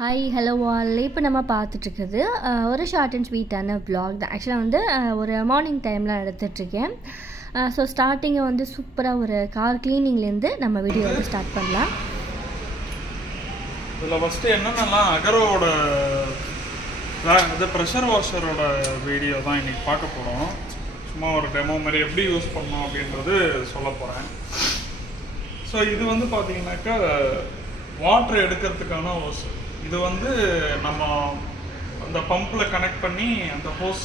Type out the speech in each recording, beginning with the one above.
Hi hello all. இப்போ நம்ம பார்த்துட்ருக்குது ஒரு ஷார்ட் அண்ட் ஸ்வீட்டான vlog தான். ஆக்சுவலாக வந்து ஒரு மார்னிங் டைமில் எடுத்துகிட்ருக்கேன். ஸோ ஸ்டார்டிங்கை வந்து சூப்பராக ஒரு கார் கிளீனிங்லேருந்து நம்ம வீடியோ வந்து ஸ்டார்ட் பண்ணலாம். இதில் ஃபஸ்ட்டு என்னென்னலாம் அகரோட இது ப்ரெஷர் வாஷரோட வீடியோ தான் இன்றைக்கி பார்க்க போகிறோம். சும்மா ஒரு டெமோ மாதிரி எப்படி யூஸ் பண்ணோம் அப்படின்றது சொல்ல போகிறேன். ஸோ இது வந்து பார்த்தீங்கன்னாக்கா வாட்டர் எடுக்கிறதுக்கான ஹோஸ். இது வந்து நம்ம அந்த பம்பில் கனெக்ட் பண்ணி அந்த ஹோஸ்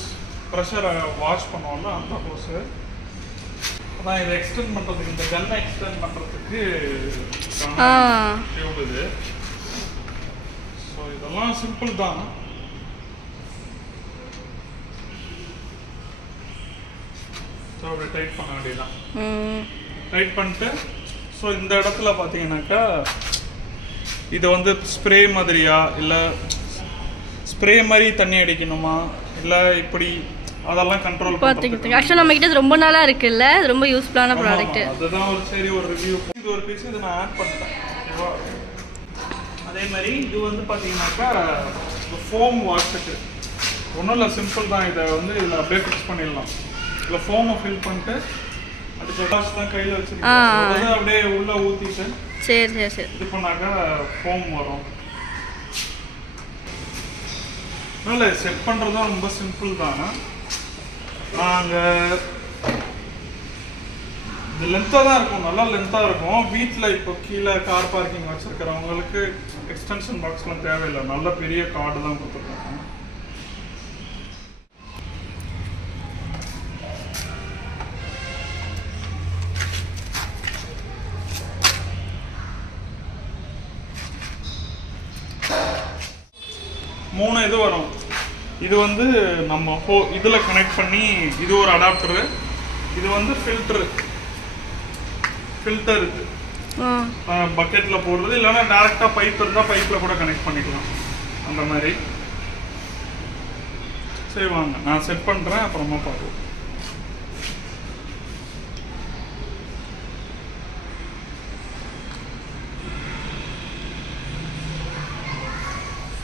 ப்ரெஷரை வாஷ் பண்ணுவோம்ல அந்த ஹோஸு அதான். இதை எக்ஸ்டெண்ட் பண்ணுறதுக்கு இந்த கன்னை எக்ஸ்டெண்ட் பண்ணுறதுக்கு டியூப் இது. ஸோ இதெல்லாம் சிம்பிள் தான். ஸோ அப்படி டைட் பண்ண வேண்டியதுதான். டைட் பண்ணிட்டு ஸோ இந்த இடத்துல பார்த்தீங்கன்னாக்கா இது வந்து ஸ்ப்ரே மாதிரியா இல்லை ஸ்ப்ரே மாதிரி தண்ணி அடிக்கணுமா இல்லை இப்படி அதெல்லாம் கண்ட்ரோல் பார்த்துக்கிறதுக்கு ஆக்சுவலாக நம்ம கிட்ட ரொம்ப நாளாக இருக்குல்ல, அது ரொம்ப யூஸ்ஃபுல்லான ப்ராடக்ட். அதுதான் ஒரு சரி ஒரு ரிவ்யூ. இது ஒரு பீஸ் இதை நான் ஆட் பண்ணிட்டேன். ஓகேவா? அதே மாதிரி இது வந்து பார்த்தீங்கன்னாக்கா ஃபோம் வாஷுக்கு ஒன்றும் இல்லை, சிம்பிள் தான். இதை வந்து இதில் அப்படியே ஃபிக்ஸ் பண்ணிடலாம். இதில் ஃபோமை ஃபில் பண்ணிட்டு அதுக்கு வாஷ் தான் கையில் வச்சுருக்கேன். அப்படியே உள்ளே ஊற்றிட்டு சரி சரி சரி இது பண்ணாக்கா ஃபோம் வரும். இல்லை செட் பண்ணுறதும் ரொம்ப சிம்பிள் தான். நாங்கள் இது லென்த்தாக தான் இருக்கும், நல்லா லென்த்தாக இருக்கும். வீட்டில் இப்போ கீழே கார் பார்க்கிங் வச்சுருக்கிறவங்களுக்கு எக்ஸ்டென்ஷன் பாக்ஸ்லாம் தேவையில்லை, நல்ல பெரிய கார்டு தான் கொடுத்துருக்காங்க. மூணு இது வரும். இது வந்து நம்ம இதில் கனெக்ட் பண்ணி இது ஒரு அடாப்டரு. இது வந்து ஃபில்டர் இது பக்கெட்டில் போடுறது. இல்லைன்னா டேரெக்டாக பைப் இருந்தால் பைப்பில் கூட கனெக்ட் பண்ணிக்கலாம் அந்த மாதிரி. சரி வாங்க நான் செட் பண்ணுறேன், அப்புறமா பார்ப்போம்.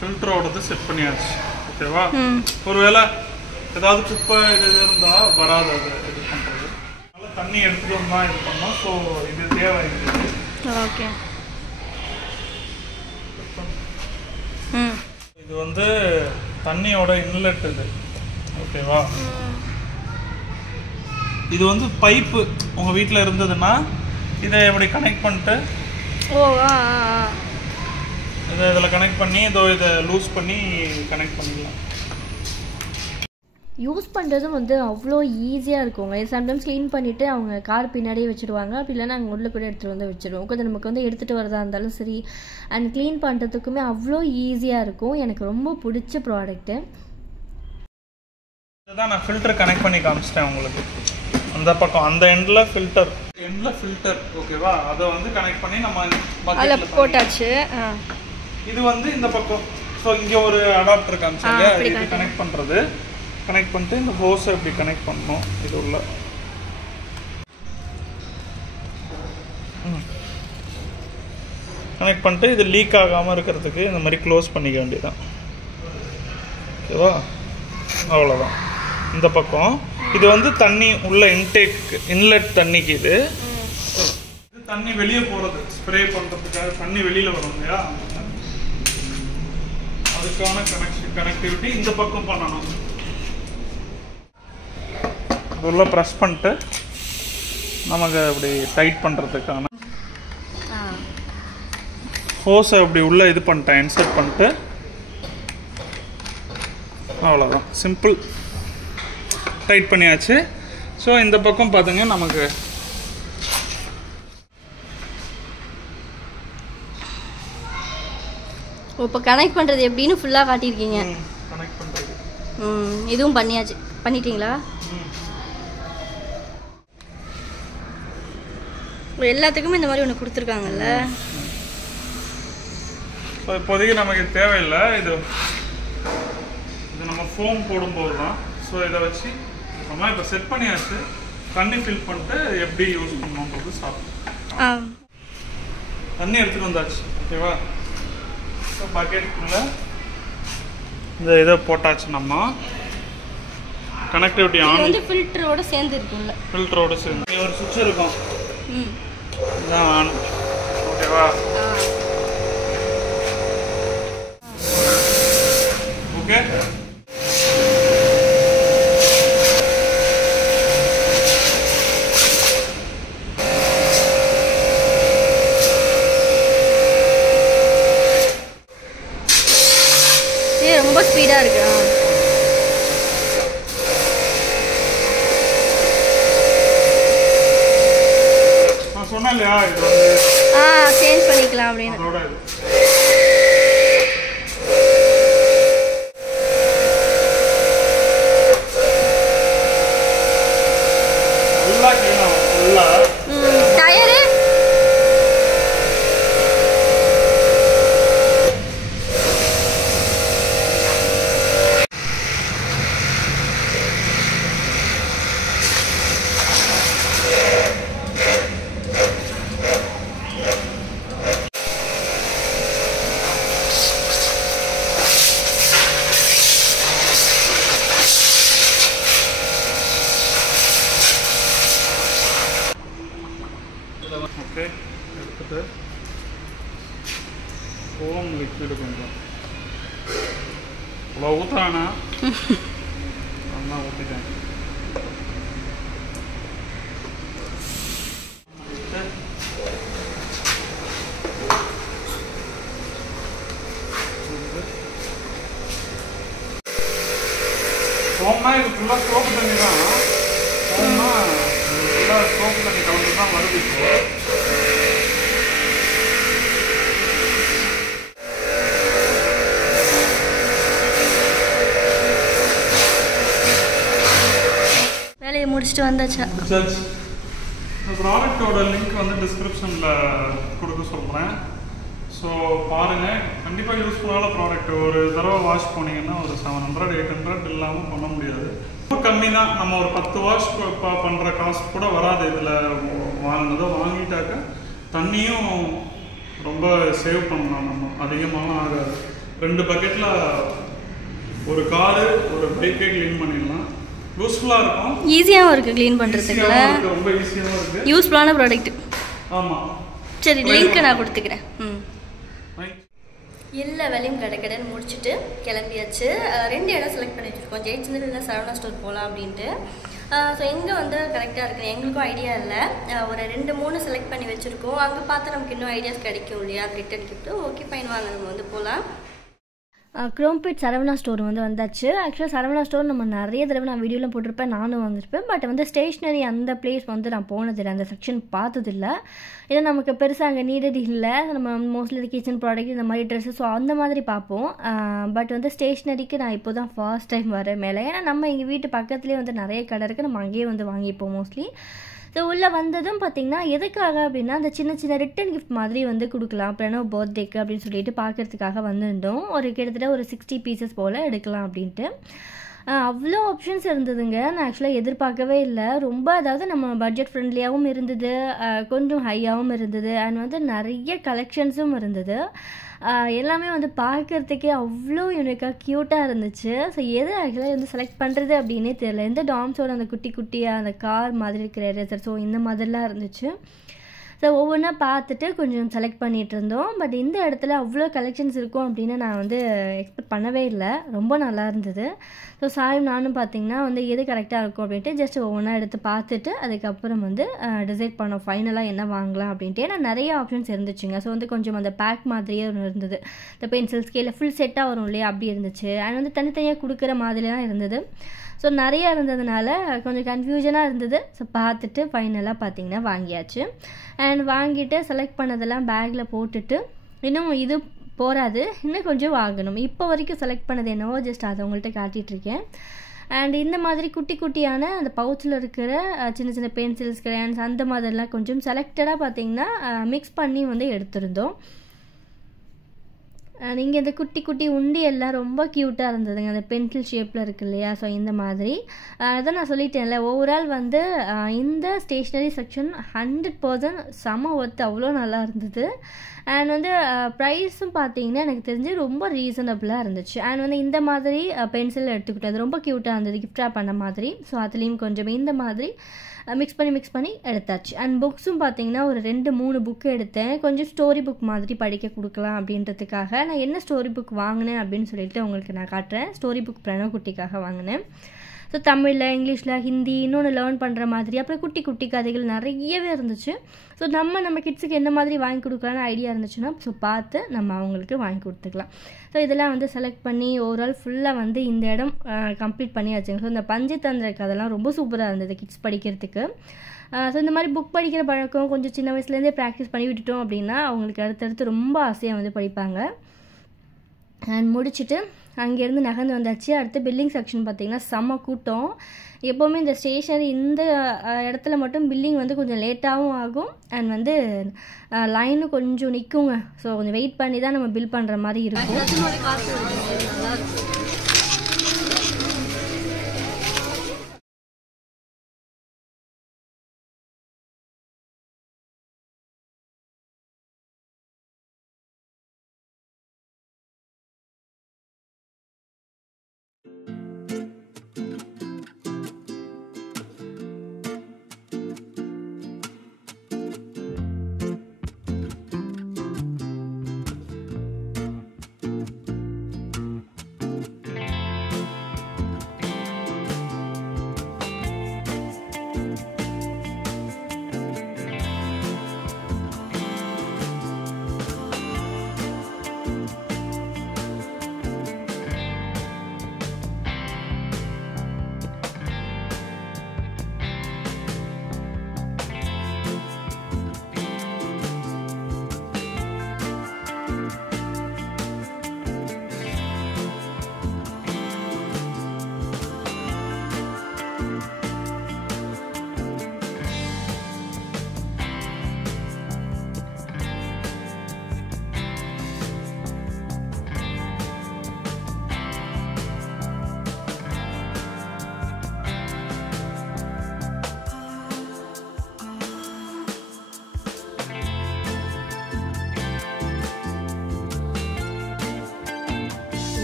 ஃபில்டரோடது செட் பண்ணியாச்சு. ஓகேவா? ஒருவேளை ஏதாவது குப்பை இது இருந்தால் வராது, அது இது பண்ணுறது. அதனால் தண்ணி எடுத்துகிட்டு வந்தால் இது பண்ணோம். ஸோ இது தேவை. ஓகே. இது வந்து தண்ணியோட இன்லெட் இது. ஓகேவா? இது வந்து பைப்பு உங்கள் வீட்டில் இருந்ததுன்னா இதை எப்படி கனெக்ட் பண்ணிட்டு இதில் கனெக்ட் பண்ணி இதை லூஸ் பண்ணி கனெக்ட் பண்ணிக்கலாம். யூஸ் பண்ணுறதும் வந்து அவ்வளோ ஈஸியாக இருக்குங்க. சம்டைம்ஸ் க்ளீன் பண்ணிவிட்டு அவங்க கார் பின்னாடியே வச்சுடுவாங்க. அப்படி இல்லைன்னா நாங்கள் உள்ளே கூட எடுத்துகிட்டு வந்து வச்சுருவோம். கொஞ்சம் நமக்கு வந்து எடுத்துகிட்டு வரதா இருந்தாலும் சரி, அண்ட் க்ளீன் பண்ணுறதுக்குமே அவ்வளோ ஈஸியாக இருக்கும். எனக்கு ரொம்ப பிடிச்ச ப்ராடக்ட்டு. இதுதான் நான் ஃபில்டர் கனெக்ட் பண்ணி காமிச்சிட்டேன் உங்களுக்கு. அந்த பக்கம் அந்த எண்டில் ஃபில்டர் ஓகேவா? அதை வந்து கனெக்ட் பண்ணி நம்ம அதில் போட்டாச்சு. இது வந்து இந்த பக்கம். ஸோ இங்கே ஒரு அடாப்டர் காமிச்சாங்க, இது கனெக்ட் பண்ணுறது. கனெக்ட் பண்ணிட்டு இந்த ஹோஸை இப்படி கனெக்ட் பண்ணணும். இது உள்ள கனெக்ட் பண்ணிட்டு இது லீக் ஆகாமல் இருக்கிறதுக்கு இந்த மாதிரி க்ளோஸ் பண்ணிக்க வேண்டியதுதான். ஓகேவா? அவ்வளோதான். இந்த பக்கம் இது வந்து தண்ணி உள்ள இன்லெட் தண்ணிக்கு. இது தண்ணி வெளியே போகிறது, ஸ்ப்ரே பண்ணுறதுக்காக தண்ணி வெளியில் வரும் இல்லையா, அதுக்கான கனெக்டிவிட்டி இந்த பக்கம் பண்ணணும். உள்ள ப்ரெஸ் பண்ணிட்டு நமக்கு அப்படி டைட் பண்ணுறதுக்கான ஹோஸை அப்படி உள்ள இது பண்ணிட்டேன், இன்சர்ட் பண்ணிட்டு அவ்வளோதான். சிம்பிள், டைட் பண்ணியாச்சு. ஸோ இந்த பக்கம் பார்த்துங்க நமக்கு இப்போ கனெக்ட் பண்ணுறது எப்படின்னு ஃபுல்லாக காட்டியிருக்கீங்க. கனெக்ட் பண்ணுறது இதுவும் பண்ணிட்டீங்களா? எல்லாத்துக்குமே இந்த மாதிரி ஒன்று கொடுத்துருக்காங்கல்ல. ஸோ இப்போதைக்கு நமக்கு தேவையில்லை. இது நம்ம ஃபோம் போடும்போது தான். ஸோ இதை வச்சு நம்ம இப்போ செட் பண்ணியாச்சு. தண்ணி ஃபில் பண்ணிட்டு எப்படி யூஸ் பண்ணணுன்றது சாப்பிடும். தண்ணி எடுத்துகிட்டு வந்தாச்சு. ஓகேவா? ஸோ பக்கெட்டுக்குள்ளே இந்த இதை போட்டாச்சு. நம்ம கனெக்டிவிட்டி ஆன் வந்து ஃபில்டரோட சேர்ந்து இருக்குல்ல, ஃபில்டரோட சேர்ந்து ஒரு சுவிட்ச் இருக்கும். இதுதான் ஆன். ஓகேவா? ஓகே. ரொம்ப ஸ்பீடா இருக்கு. நான் சொன்னேன் இல்லையா, இது வந்து சேஞ்ச் பண்ணிக்கலாம் அப்படின்னு. அதோட டயரு ஓகே. எடுத்துட்டு ஃபோம் லிக்விடு கொஞ்சம் இவ்வளோ ஊற்றுறானா நல்லா ஊற்றிட்டேன். ஃபோம்னா இது ஃபுல்லாக சோப்பு தண்ணி தான். ஃபோம்னா ஃபுல்லாக சோப்பு தண்ணி கலந்து தான் வருது. இப்போ வேலையை முடிச்சுட்டு வந்தாச்சா? இந்த ப்ராடக்டோட லிங்க் வந்து டிஸ்கிரிப்ஷனில் கொடுக்க சொல்கிறேன். ஸோ பாருங்கள், கண்டிப்பாக யூஸ்ஃபுல்லான ப்ராடக்ட். ஒரு தடவை வாஷ் போனீங்கன்னா ஒரு 700-800 இல்லாமல் பண்ண முடியாது. ரொம்ப கம்மி தான். நம்ம ஒரு 10 வாஷ் பண்ணுற காசு கூட வராது. இதில் வாங்கினதை வாங்கிட்டாக்க தண்ணியும் ரொம்ப சேவ் பண்ணலாம். நம்ம அதிகமாக ஆகாது. 2 பக்கெட்டில் ஒரு காரு ஒரு பைக்கே க்ளீன் பண்ணிடலாம். யூஸ்ஃபுல்லாக இருக்கும், ஈஸியாகவும் இருக்குது க்ளீன் பண்ணுறதுக்குள்ள. ரொம்ப ஈஸியாகவும் இருக்குது, யூஸ்ஃபுல்லான ப்ராடக்ட். ஆமாம். சரி, லிங்க் நான் கொடுத்துக்கிறேன். எல்லா வேலையும் கடைன்னு முடிச்சுட்டு கிளம்பியாச்சு. 2 இடம் செலக்ட் பண்ணி வச்சுருக்கோம். ஜெயச்சந்திரன் இல்லை சரவணா ஸ்டோர் போகலாம் அப்படின்ட்டு. ஸோ எங்கே வந்து கரெக்டாக இருக்குது எங்களுக்கும் ஐடியா இல்லை. ஒரு 2-3 செலக்ட் பண்ணி வச்சுருக்கோம். அங்கே பார்த்தா நமக்கு இன்னும் ஐடியாஸ் கிடைக்கும் இல்லையா, ரிட்டன் கிஃப்ட்டு. ஓகே ஃபைன், வாங்க நம்ம வந்து போகலாம். குரோம்பேட் சரவணா ஸ்டோர் வந்தாச்சு. ஆக்சுவலாக சரவணா ஸ்டோர் நம்ம நிறைய தடவை நான் வீடியோலாம் போட்டிருப்பேன், நானும் வந்திருப்பேன். பட் ஸ்டேஷ்னரி அந்த பிளேஸ் நான் போனதில்லை, அந்த செக்ஷன் பார்த்ததில்லை. ஏன்னா நமக்கு பெருசாக அங்கே நீடட் இல்லை. நம்ம மோஸ்ட்லி கிச்சன் ப்ராடக்ட் இந்த மாதிரி ட்ரெஸ்ஸஸ் ஸோ அந்த மாதிரி பார்ப்போம். பட் ஸ்டேஷ்னரிக்கு நான் இப்போ தான் ஃபர்ஸ்ட் டைம் வரேன் மேலே. ஏன்னா நம்ம எங்கள் வீட்டு பக்கத்துலேயே நிறைய கடை இருக்குது, நம்ம அங்கேயே வாங்கிப்போம் மோஸ்ட்லி. ஸோ உள்ளே வந்ததும் பார்த்திங்கன்னா எதுக்காக அப்படின்னா அந்த சின்ன சின்ன ரிட்டன் கிஃப்ட் மாதிரி கொடுக்கலாம், அப்புறம் பர்த்டேக்கு அப்படின்னு சொல்லிட்டு பார்க்குறதுக்காக வந்திருந்தோம். ஒரு கிட்டத்தட்ட ஒரு 60 பீசஸ் போல் எடுக்கலாம் அப்படின்ட்டு. அவ்வளோ ஆப்ஷன்ஸ் இருந்ததுங்க. நான் ஆக்சுவலாக எதிர்பார்க்கவே இல்லை. ரொம்ப அதாவது நம்ம பட்ஜெட் ஃப்ரெண்ட்லியாகவும் இருந்தது, கொஞ்சம் ஹையாகவும் இருந்தது, அண்ட் நிறைய கலெக்ஷன்ஸும் இருந்தது. எல்லாமே பார்க்குறதுக்கே அவ்வளோ யூனிக்காக க்யூட்டாக இருந்துச்சு. ஸோ எது ஆக்சுவலாக செலக்ட் பண்ணுறது அப்படின்னே தெரியல. எந்த டாம்ஸோட அந்த குட்டி குட்டியாக அந்த கார் மாதிரி இருக்கிற எரேசர் ஸோ இந்த மாதிரிலாம் இருந்துச்சு. ஸோ ஒவ்வொன்றா பார்த்துட்டு கொஞ்சம் செலக்ட் பண்ணிகிட்டு இருந்தோம். பட் இந்த இடத்துல அவ்வளோ கலெக்ஷன்ஸ் இருக்கும் அப்படின்னு நான் எக்ஸ்பெக்ட் பண்ணவே இல்லை. ரொம்ப நல்லா இருந்தது. ஸோ சாயும் நானும் பார்த்திங்கன்னா எது கரெக்டாக இருக்கும் அப்படின்ட்டு ஜஸ்ட் ஒவ்வொன்றா எடுத்து பார்த்துட்டு அதுக்கப்புறம் டிசைட் பண்ணோம் ஃபைனலாக என்ன வாங்கலாம் அப்படின்ட்டு. ஏன்னா நிறைய ஆப்ஷன்ஸ் இருந்துச்சுங்க. ஸோ கொஞ்சம் அந்த பேக் மாதிரியே ஒன்று இருந்தது. இந்த பென்சில் ஸ்கேலில் ஃபுல் செட்டாக வரும் இல்லையா, அப்படி இருந்துச்சு. அண்ட் தனித்தனியாக கொடுக்குற மாதிரிலாம் இருந்தது. ஸோ நிறையா இருந்ததுனால கொஞ்சம் கன்ஃபியூஷனாக இருந்தது. ஸோ பார்த்துட்டு ஃபைனலாக பார்த்திங்கன்னா வாங்கியாச்சு. அண்ட் வாங்கிட்டு செலக்ட் பண்ணதெல்லாம் பேக்கில் போட்டுட்டு இன்னும் இது போகாது, இன்னும் கொஞ்சம் வாங்கணும். இப்போ வரைக்கும் செலக்ட் பண்ணது என்னவோ ஜஸ்ட் அதை உங்கள்கிட்ட காட்டிகிட்ருக்கேன். அண்ட் இந்த மாதிரி குட்டி குட்டியான அந்த பவுச்சில் இருக்கிற சின்ன சின்ன பென்சில்ஸ் கிரையான்ஸ் அந்த மாதிரிலாம் கொஞ்சம் செலக்டடாக பார்த்திங்கன்னா மிக்ஸ் பண்ணி எடுத்திருந்தோம். நீங்கள் இந்த குட்டி குட்டி உண்டி எல்லாம் ரொம்ப க்யூட்டாக இருந்ததுங்க. அந்த பென்சில் ஷேப்பில் இருக்கு இல்லையா, ஸோ இந்த மாதிரி அதான் நான் சொல்லிட்டேன்ல, ஓவரால் வந்து இந்த ஸ்டேஷ்னரி செக்ஷன் 100% செம ஒர்த்து, அவ்வளோ நல்லா இருந்தது. அண்ட் வந்து ப்ரைஸும் பார்த்தீங்கன்னா எனக்கு தெரிஞ்சு ரொம்ப ரீசனபிளாக இருந்துச்சு. அண்ட் வந்து இந்த மாதிரி பென்சில் எடுத்துக்கிட்டேன், அது ரொம்ப க்யூட்டாக இருந்தது, கிஃப்ட் ராப் பண்ண மாதிரி. ஸோ அதுலேயும் கொஞ்சம் இந்த மாதிரி மிக்ஸ் பண்ணி எடுத்தாச்சு. அண்ட் புக்ஸும் பார்த்தீங்கன்னா ஒரு 2-3 புக்கு எடுத்தேன், கொஞ்சம் ஸ்டோரி புக் மாதிரி படிக்க கொடுக்கலாம் அப்படின்றதுக்காக. நான் என்ன ஸ்டோரி புக் வாங்கினேன் அப்படின்னு சொல்லிட்டு உங்களுக்கு நான் காட்டுறேன். ஸ்டோரி புக் பிரணவக்குட்டிக்காக வாங்கினேன். ஸோ தமிழில், இங்கிலீஷில், ஹிந்தி, இன்னொன்று லேர்ன் பண்ணுற மாதிரி, அப்புறம் குட்டி குட்டி கதைகள் நிறையவே இருந்துச்சு. ஸோ நம்ம கிட்ஸுக்கு என்ன மாதிரி வாங்கி கொடுக்கலான்னு ஐடியா இருந்துச்சுன்னா ஸோ பார்த்து நம்ம அவங்களுக்கு வாங்கி கொடுத்துக்கலாம். ஸோ இதெல்லாம் வந்து செலக்ட் பண்ணி ஓவரால் ஃபுல்லாக வந்து இந்த இடம் கம்ப்ளீட் பண்ணியாச்சுங்க. ஸோ இந்த பஞ்சதந்திர கதைலாம் ரொம்ப சூப்பராக இருந்தது கிட்ஸ் படிக்கிறதுக்கு. ஸோ இந்த மாதிரி புக் படிக்கிற பழக்கம் கொஞ்சம் சின்ன வயசுலேருந்தே ப்ராக்டிஸ் பண்ணி விட்டுட்டோம் அப்படின்னா அவங்களுக்கு அடுத்தடுத்து ரொம்ப ஆசையாக வந்து படிப்பாங்க. அண்ட் முடிச்சுட்டு அங்கேருந்து நகர்ந்து வந்தாச்சு. அடுத்து பில்லிங் செக்ஷன் பார்த்திங்கன்னா செம்ம கூட்டம். எப்போவுமே இந்த ஸ்டேஷனரி இந்த இடத்துல மட்டும் பில்லிங் வந்து கொஞ்சம் லேட்டாகவும் ஆகும். அண்ட் வந்து லைனும் கொஞ்சம் நிற்குங்க. ஸோ கொஞ்சம் வெயிட் பண்ணி தான் நம்ம பில் பண்ணுற மாதிரி இருக்கும்.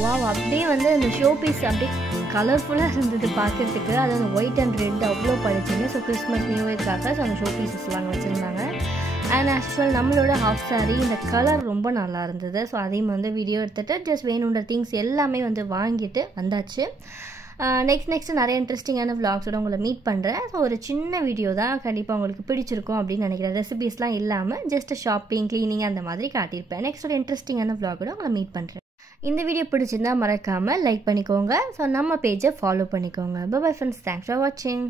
வாவ், அப்படியே வந்து அந்த ஷோ பீஸ் அப்படியே கலர்ஃபுல்லாக இருந்தது பார்க்குறதுக்கு. அது அந்த ஒயிட் அண்ட் ரெட் அவ்வளோ படிச்சிங்க. ஸோ கிறிஸ்மஸ் நியூ இயர்க்காக ஸோ அந்த ஷோ பீசஸ் வாங்க வச்சுருந்தாங்க. அண்ட் ஆக்சுவல் நம்மளோட ஹாஃப் சாரி இந்த கலர் ரொம்ப நல்லா இருந்தது. ஸோ அதையும் வந்து வீடியோ எடுத்துகிட்டு ஜஸ்ட் வேணுன்ற திங்ஸ் எல்லாமே வந்து வாங்கிட்டு வந்தாச்சு. நெக்ஸ்ட் நிறைய இன்ட்ரெஸ்டிங்கான விளாக்ஸோட உங்களை மீட் பண்ணுறேன். ஸோ ஒரு சின்ன வீடியோ தான், கண்டிப்பாக உங்களுக்கு பிடிச்சிருக்கும் அப்படின்னு நினைக்கிறேன். ரெசிபீஸ்லாம் இல்லாமல் ஜஸ்ட் ஷாப்பிங், க்ளீனிங் அந்த மாதிரி காட்டியிருப்பேன். நெக்ஸ்ட் ஒரு இன்ட்ரெஸ்டிங்கான விளாகோட உங்களை மீட் பண்ணுறேன். இந்த வீடியோ பிடிச்சிருந்தா மறக்காமல் லைக் பண்ணிக்கோங்க. ஸோ நம்ம பேஜை ஃபாலோ பண்ணிக்கோங்க. Bye bye friends, thanks for வாட்சிங்.